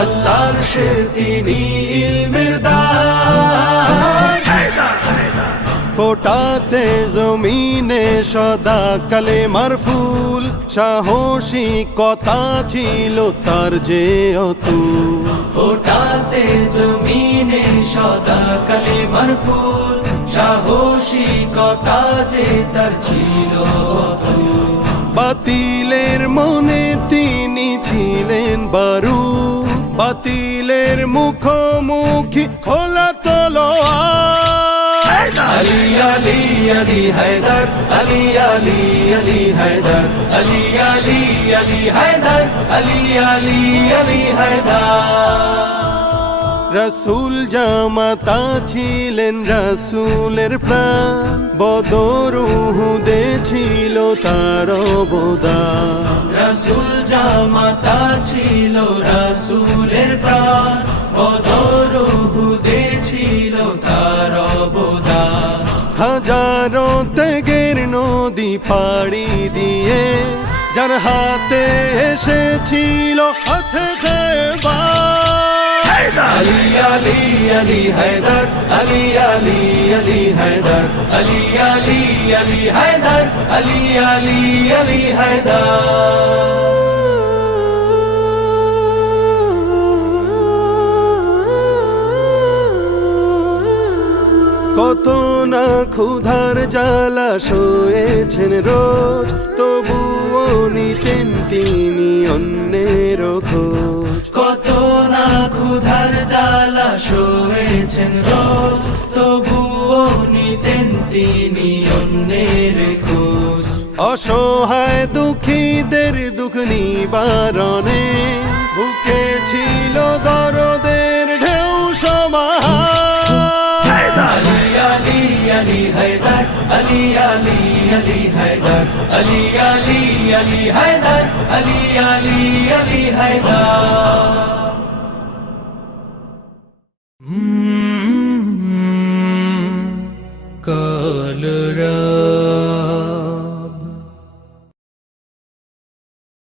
আল্লাহর শের তিনি ইলমের দান, ফোটাতে জমিনে সদা কালেমার ফুল, সাহসিকতা ছিল তার যে অতুল। ফোটাতে জমিনে সদা কালেমার ফুল, সাহসিকতা যে তার ছিল অতুল। বাতিলের মনে তিনি ছিলেন বারুদ, বাতিলের মুখোমুখি খোলা তলোয়ার। আলী আলী আলী হায়দার, আলী আলী আলী হায়দার, আলী আলী আলী হায়দার, আলী আলী আলী হায়দার। রসুল জামাতা ছিলেন রসুলের প্রাণ, বদর উহুদে ছিল তার অবদান। রসুল জামাতা ছিল রসুলের প্রাণ, বদর উহুদে ছিল তার অবদান। হাজারো ত্যাগের নদী পাড়ি দিয়ে যার হাতে এসেছিল হাতে খেবার। আলী আলী আলী হায়দার, আলী আলী আলী হায়দার, আলী আলী আলী হায়দার, আলী আলী আলী হায়দার। কত না ক্ষুধার জ্বালা সয়েছেন রোজ, তবুও নিতেন তিনি অন্যের খোঁজ। কত না ক্ষুধার জ্বালা সয়েছেন রোজ, তবুও নিতেন তিনি অন্যের খোঁজ। অসহায় দুঃখীদের দুঃখ নিবারণে বুকে ছিল দরদের ঢেউ সমান। আলী আলী আলী হায়দার, আলী আলী আলী হায়দার, আলী আলী আলী হায়দার, আলী আলী আলী হায়দার। কাল